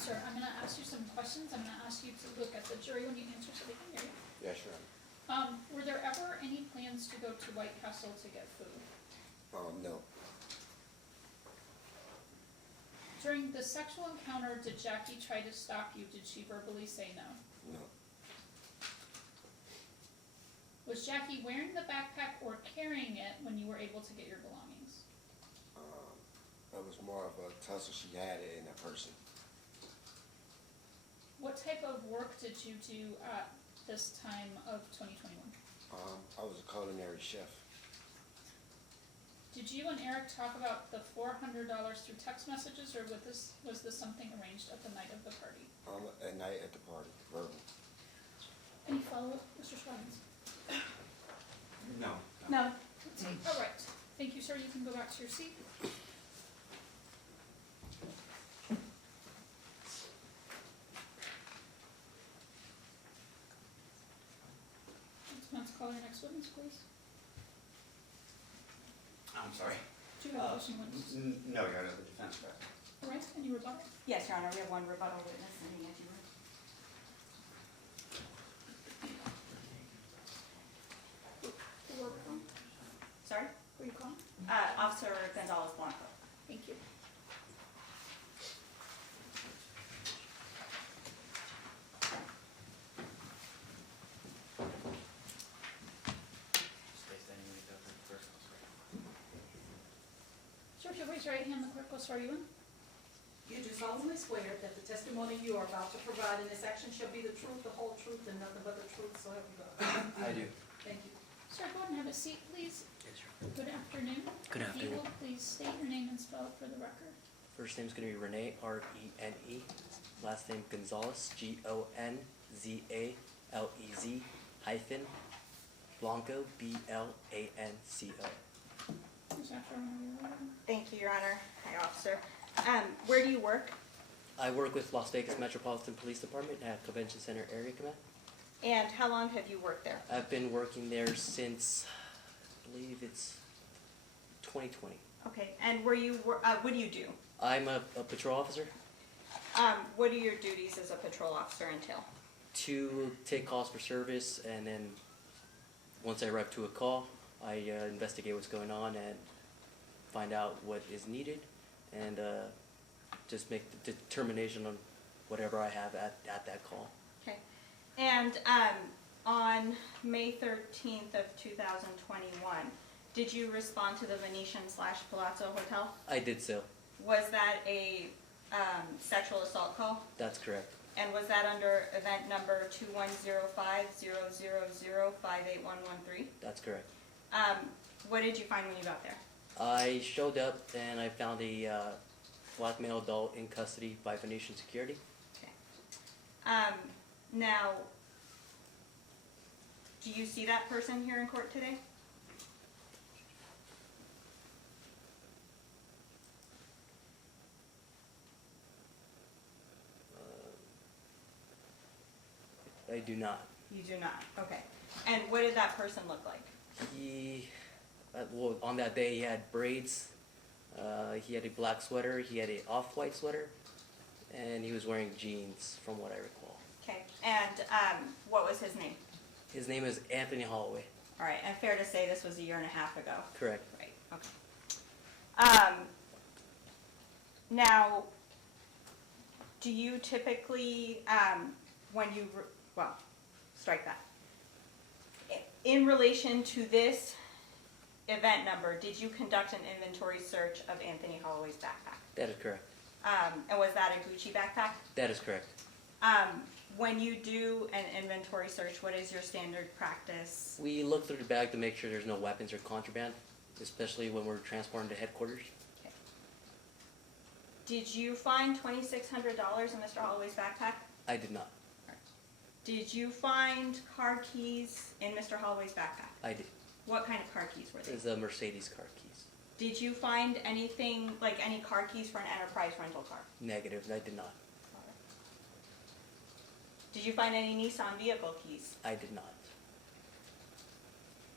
sir. I'm going to ask you some questions. I'm going to ask you to look at the jury when you answer so they can hear you. Yeah, sure. Were there ever any plans to go to White Castle to get food? No. During the sexual encounter, did Jackie try to stop you? Did she verbally say no? No. Was Jackie wearing the backpack or carrying it when you were able to get your belongings? It was more of a tussle. She had it in her person. What type of work did you do at this time of 2021? I was a culinary chef. Did you and Eric talk about the $400 through text messages, or was this something arranged at the night of the party? At night at the party, verbal. Any follow-up, Mr. Schwabens? No. No. All right. Thank you, sir. You can go back to your seat. Let's call your next witness, please. I'm sorry. Do you have additional witnesses? No, Your Honor, the defense record. All right. Any rebuttal? Yes, Your Honor, we have one rebuttal witness sitting at your room. Who were we calling? Sorry? Who are you calling? Officer Gonzalez-Blanco. Thank you. Sir, if you'll raise your right hand, the clerk will swear you in. You do solemnly swear that the testimony you are about to provide in this action shall be the truth, the whole truth, and nothing but the truth, so help you God. I do. Thank you. Sir, go ahead and have a seat, please. Yes, sir. Good afternoon. Good If you afternoon. will please state your name and spell it for the record. First name's gonna be Rene, R-E-N-E. Last name Gonzalez, G-O-N-Z-A-L-E-Z hyphen Blanco, B-L-A-N-C-O. Who's after one of you? Thank you, Your Honor. Hi, Officer. Where do you work? I work with Las Vegas Metropolitan Police Department at Convention Center Area Command. And how long have you worked there? I've been working there since, I believe it's 2020. Okay, and what do you do? I'm a patrol officer What do your duties as a patrol officer entail? to take calls for service, and then once I arrive to a call, I investigate what's going on and find out what is needed, and just make the determination on whatever I have at that call. Okay. And on May 13th of 2021, did you respond to the Venetian/Palazzo Hotel? I did so. Was that a sexual assault call? That's correct. And was that under event number 2105-000-58113? That's correct. What did you find when you got there? I showed up and I found a black male adult in custody by Venetian security. Okay. Now, do you see that person here in court today? I do not. You do not. Okay. And what did that person look like? He, well, on that day he had braids, he had a black sweater, he had a off-white sweater, and he was wearing jeans from what I recall. Okay. And what was his name? His name is Anthony Holloway. All right. And fair to say this was a year and a half ago. Correct. Right. Okay. Now, do you typically, when you, well, strike that. In relation to this event number, did you conduct an inventory search of Anthony Holloway's backpack? That is correct. And was that a Gucci backpack? That is correct. When you do an inventory search, what is your standard practice? We look through the bag to make sure there's no weapons or contraband, especially when we're transporting to headquarters. Okay. Did you find $2,600 in Mr. Holloway's backpack? I did not. Did you find car keys in Mr. Holloway's backpack? I did. What kind of car keys were they? It was a Mercedes car keys. Did you find anything, like any car keys for an enterprise rental car? Negative, I did not. Did you find any Nissan vehicle keys? I did not.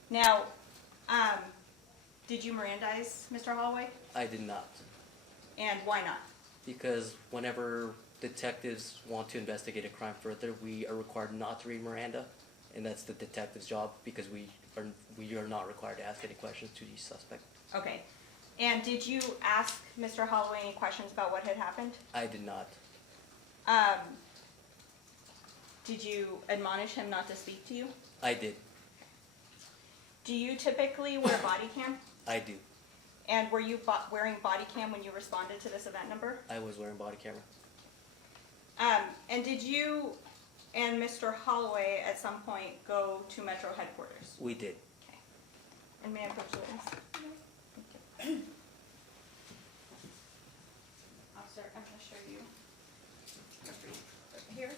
Now, did you Mirandize Mr. Holloway? I did not. And why not? Because whenever detectives want to investigate a crime further, we are required not to read Miranda, and that's the detective's job because we are not required to ask any questions to the suspect. Okay. And did you ask Mr. Holloway any questions about what had happened? I did not. Did you admonish him not to speak to you? I did. Do you typically wear body cam? I do. And were you wearing body cam when you responded to this event number? I was wearing body camera. And did you and Mr. Holloway at some point go to Metro headquarters? We did. Okay. And may I approach the witness? Thank you. Officer, I'm going to show you a brief here.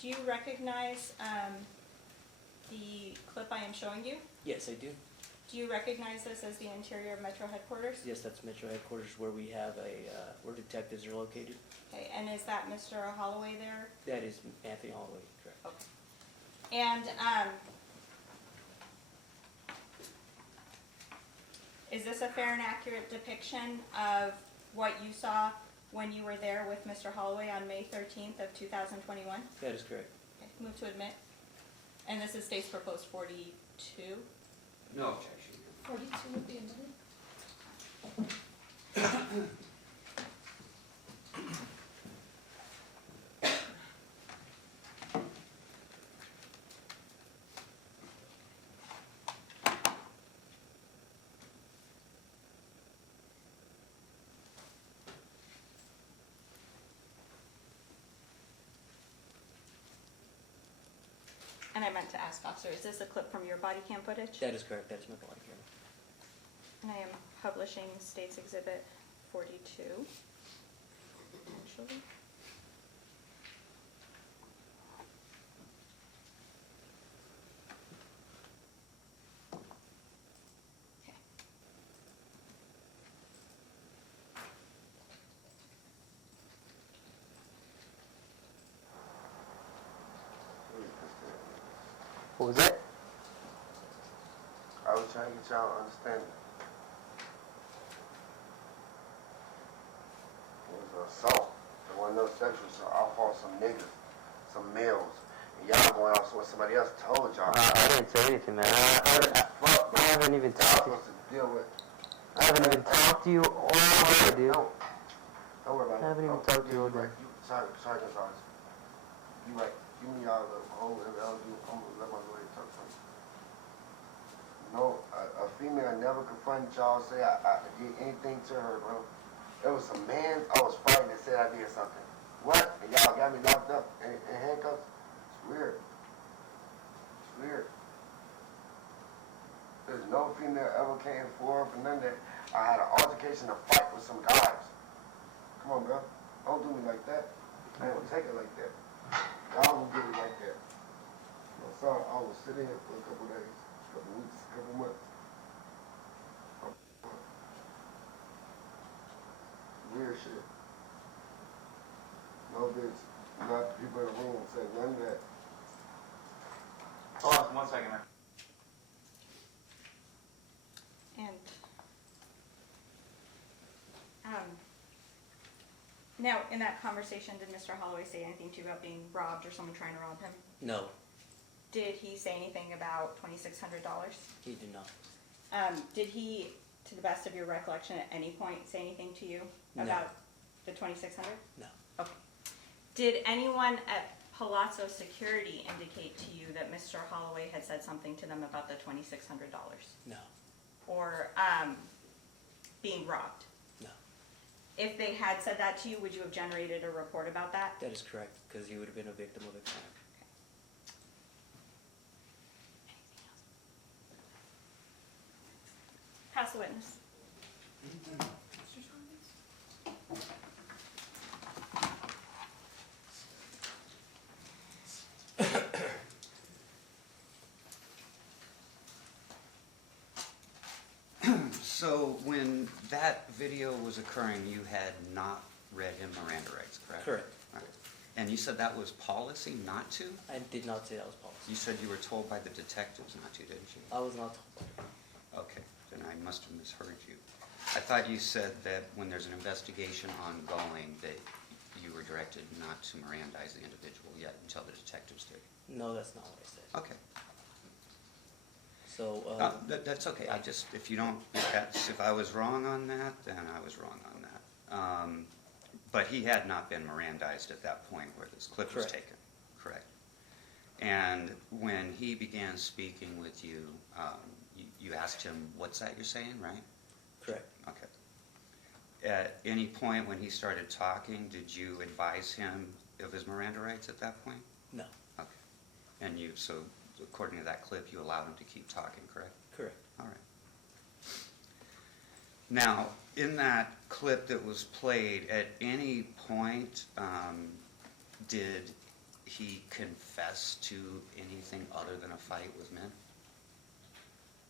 Do you recognize the clip I am showing you? Yes, I do. Do you recognize this as the interior of Metro headquarters? Yes, that's Metro headquarters where we have where detectives are located. Okay, and is that Mr. Holloway there? That is Anthony Holloway, correct. Okay. And is this a fair and accurate depiction of what you saw when you were there with Mr. Holloway on May 13th of 2021? That is correct. Okay, move to admit. And this is state's proposed 42. No objection. 42 would be admitted. And I meant to ask, officer, is this a clip from your body cam footage? That is correct. That is my body camera. And I am publishing State's Exhibit 42, actually. Okay. What was that? I was trying to get y'all to understand. It was an assault. There wasn't no sexual assault. I fought some niggas, some males. And y'all going off what somebody else told y'all. I didn't say anything, man. I haven't even talked to you. Y'all supposed to deal with. I haven't even talked to you all day, dude. Don't worry about it. I haven't even talked to you all day. Sorry, Gonzalez. You right. Give me y'all the whole I'll do. I'm gonna let my lawyer talk to you. No, a female never confronted y'all, say I did anything to her, bro. There was some man I was fighting that said I did something. What? And y'all got me locked up in handcuffs? It's weird. It's weird. There's no female ever came forward for none of that. I had an altercation, a fight with some guys. Come on, bro. Don't do me like that. I ain't gonna take it like that. Y'all gonna get it like that. I'm sorry, I was sitting here for a couple days, couple weeks, couple months. Weird shit. No bitch, not the people in the room said none of that. Hold on 1 second, man. And now, in that conversation, did Mr. Holloway say anything to you about being robbed or someone trying to rob him? No, Did he say anything about $2,600? he did not. Did he, to the best of your recollection, at any point say anything to you No. about the $2,600? No. Okay. Did anyone at Palazzo Security indicate to you that Mr. Holloway had said something to them about the $2,600? No. Or being robbed? No. If they had said that to you, would you have generated a report about that? That is correct, because he would have been a victim of a crime. Pass the witness. So when that video was occurring, you had not read him Miranda rights, correct? Correct. Right. And you said that was policy not to? I did not say that was policy. You said you were told by the detectives not to, didn't you? I was not told. Okay, then I must have misheard you. I thought you said that when there's an investigation ongoing, that you were directed not to Mirandize the individual yet until the detectives did. No, that's not what I said. Okay. So, That's okay, I just, if you don't, if I was wrong on that, then I was wrong on that. But he had not been Mirandized at that point where this clip was Correct. taken, correct? And when he began speaking with you, you asked him, what's that you're saying, right? correct. Okay. At any point when he started talking, did you advise him of his Miranda rights at that point? No, Okay. And you, so according to that clip, you allowed him to keep talking, correct? correct. All right. Now, in that clip that was played, at any point did he confess to anything other than a fight with men?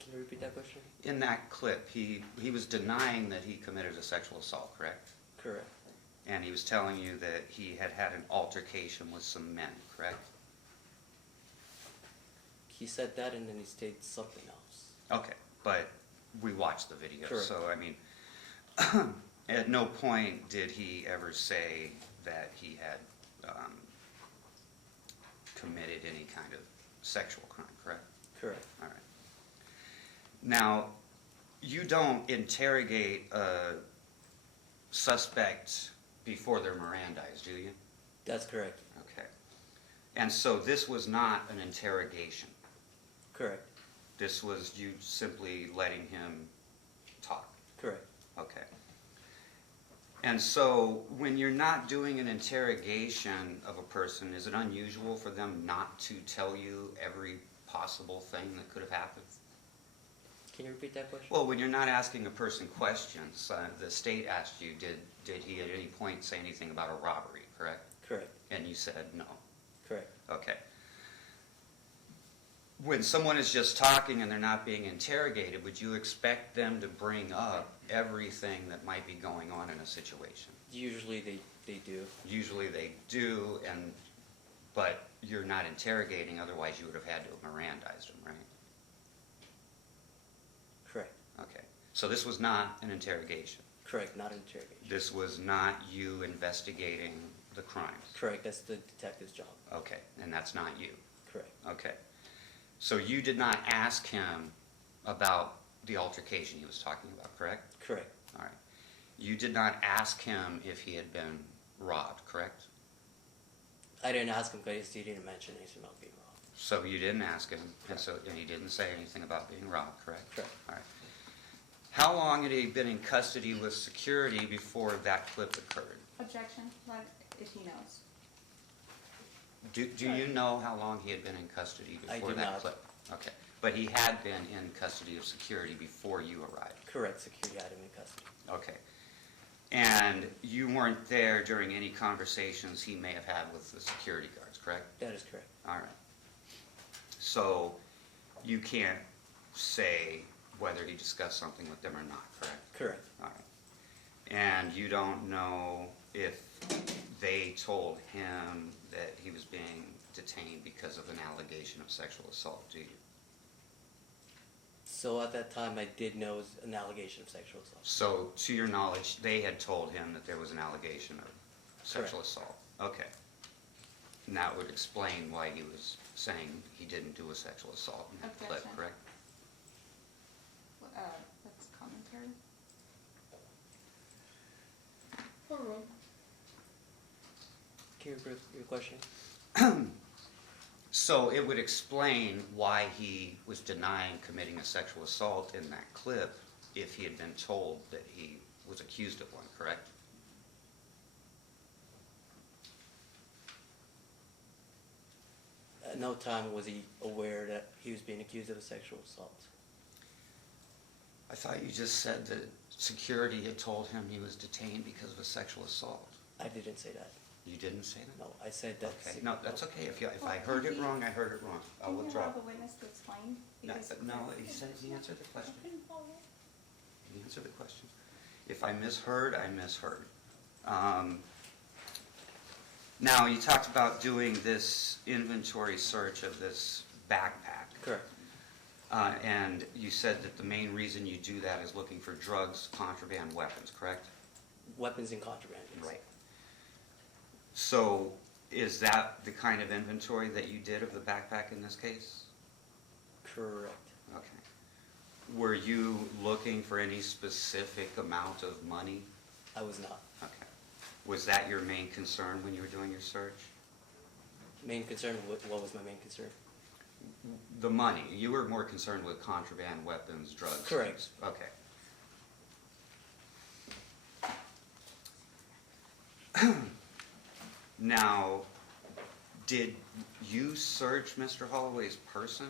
Can you repeat that question? In that clip, he was denying that he committed a sexual assault, correct? Correct. And he was telling you that he had had an altercation with some men, correct? He said that and then he stated something else. Okay, but we watched the video, Correct. so I mean, at no point did he ever say that he had committed any kind of sexual crime, correct? Correct. All right. Now, you don't interrogate a suspect before they're Mirandized, do you? That's correct. Okay. And so this was not an interrogation. Correct. This was you simply letting him talk. Correct. Okay. And so when you're not doing an interrogation of a person, is it unusual for them not to tell you every possible thing that could have happened? Can you repeat that question? Well, when you're not asking a person questions, the state asked you, did he at any point say anything about a robbery, correct? Correct. And you said no. Correct. Okay. When someone is just talking and they're not being interrogated, would you expect them to bring up everything that might be going on in a situation? Usually they do. Usually they do, but you're not interrogating, otherwise you would have had to have Mirandized them, right? Correct. Okay. So this was not an interrogation. Correct, not an interrogation. This was not you investigating the crimes. Correct, that's the detective's job. Okay, and that's not you. Correct. Okay. So you did not ask him about the altercation he was talking about, correct? Correct. All right. You did not ask him if he had been robbed, correct? I didn't ask him because he didn't mention anything about being robbed. So you didn't ask him, and he didn't say anything about being robbed, correct? Correct. All right. How long had he been in custody with security before that clip occurred? Objection, if he knows. Do you know how long he had been in custody I before do that not. clip? Okay. But he had been in custody of security before you arrived? Correct, security had him in custody. Okay. And you weren't there during any conversations he may have had with the security guards, correct? That is correct. All right. So you can't say whether he discussed something with them or not, correct? Correct. All right. And you don't know if they told him that he was being detained because of an allegation of sexual assault, do you? So at that time, I did know it was an allegation of sexual assault. So to your knowledge, they had told him that there was an allegation of sexual assault? Okay. And that would explain why he was saying he didn't do a sexual assault in that clip, Objection. correct? That's commentary. Can you repeat your question? So it would explain why he was denying committing a sexual assault in that clip if he had been told that he was accused of one, correct? At no time was he aware that he was being accused of a sexual assault. I thought you just said that security had told him he was detained because of a sexual assault. I didn't say that. You didn't say that? No, I said that. Okay, no, that's okay. If I heard it wrong, I heard it wrong. I'll Can you withdraw. have the witness to explain? No, Because- he said he answered the question. He answered the question. If I misheard, I misheard. Now, you talked about doing this inventory search of this backpack. Correct. And you said that the main reason you do that is looking for drugs, contraband, weapons, correct? Weapons and contraband. Yes. Right. So, is that the kind of inventory that you did of the backpack in this case? Correct. Okay. Were you looking for any specific amount of money? I was not. Okay. Was that your main concern when you were doing your search? Main concern, what was my main concern? The money. You were more concerned with contraband, weapons, drugs. Correct. Okay. Now, did you search Mr. Holloway's person?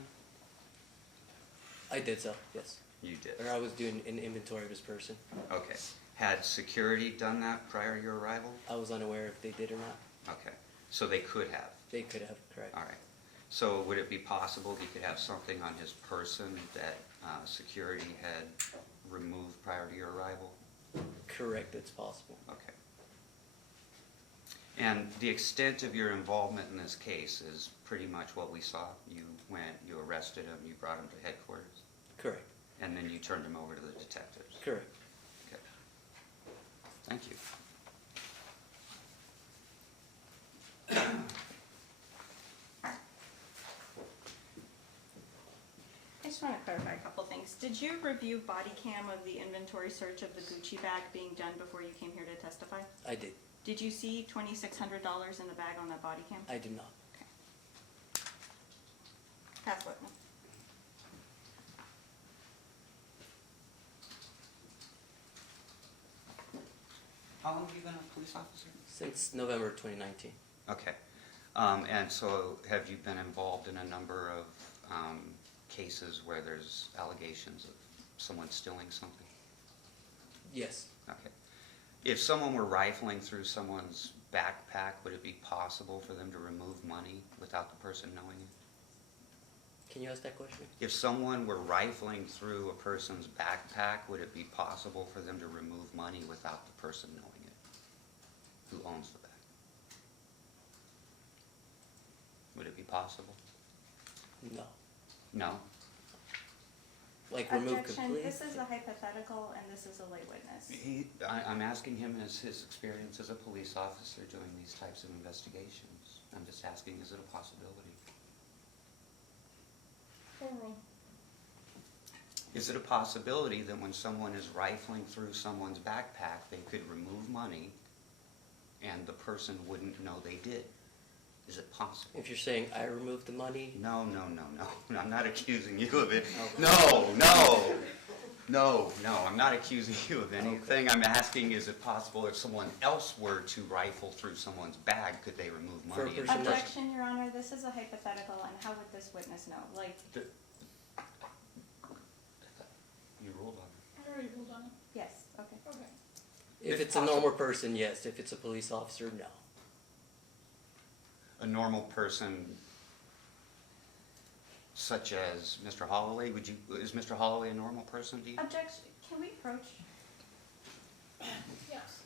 I did so, yes. You did. Or I was doing an inventory of his person. Okay. Had security done that prior to your arrival? I was unaware if they did or not. Okay. So they could have. They could have, correct. All right. So would it be possible he could have something on his person that security had removed prior to your arrival? Correct, it's possible. Okay. And the extent of your involvement in this case is pretty much what we saw. You went, you arrested him, you brought him to headquarters, Correct. and then you turned him over to the detectives. Correct. Okay. Thank you. I just want to clarify a couple things. Did you review body cam of the inventory search of the Gucci bag being done before you came here to testify? I did. Did you see $2,600 in the bag on that body cam? I did not. Pass witness. How long have you been a police officer? Since November 2019. Okay. And so have you been involved in a number of cases where there's allegations of someone stealing something? Yes. Okay. If someone were rifling through someone's backpack, would it be possible for them to remove money without the person knowing it? Can you ask that question? If someone were rifling through a person's backpack, would it be possible for them to remove money without the person knowing it? Who owns the bag? Would it be possible? No. No? Like remove Objection, completely? this is a hypothetical and this is a lay witness. I'm asking him as his experience as a police officer doing these types of investigations. I'm just asking, is it a possibility? Oral. Is it a possibility that when someone is rifling through someone's backpack, they could remove money and the person wouldn't know they did? Is it possible? If you're saying I removed the money, No. I'm not accusing you of it. Okay. No, I'm not accusing you of anything. I'm asking, is it possible if someone else were to rifle through someone's bag, could they remove For a money? person- Objection, Your Honor, this is a hypothetical and how would this witness know? Like, You ruled on it. I already ruled on it. yes, okay. Okay. if It's it's a possible. normal person, yes. If it's a police officer, no. A normal person such as Mr. Holloway, is Mr. Holloway a normal person, do you? Objection, can we approach? Yes.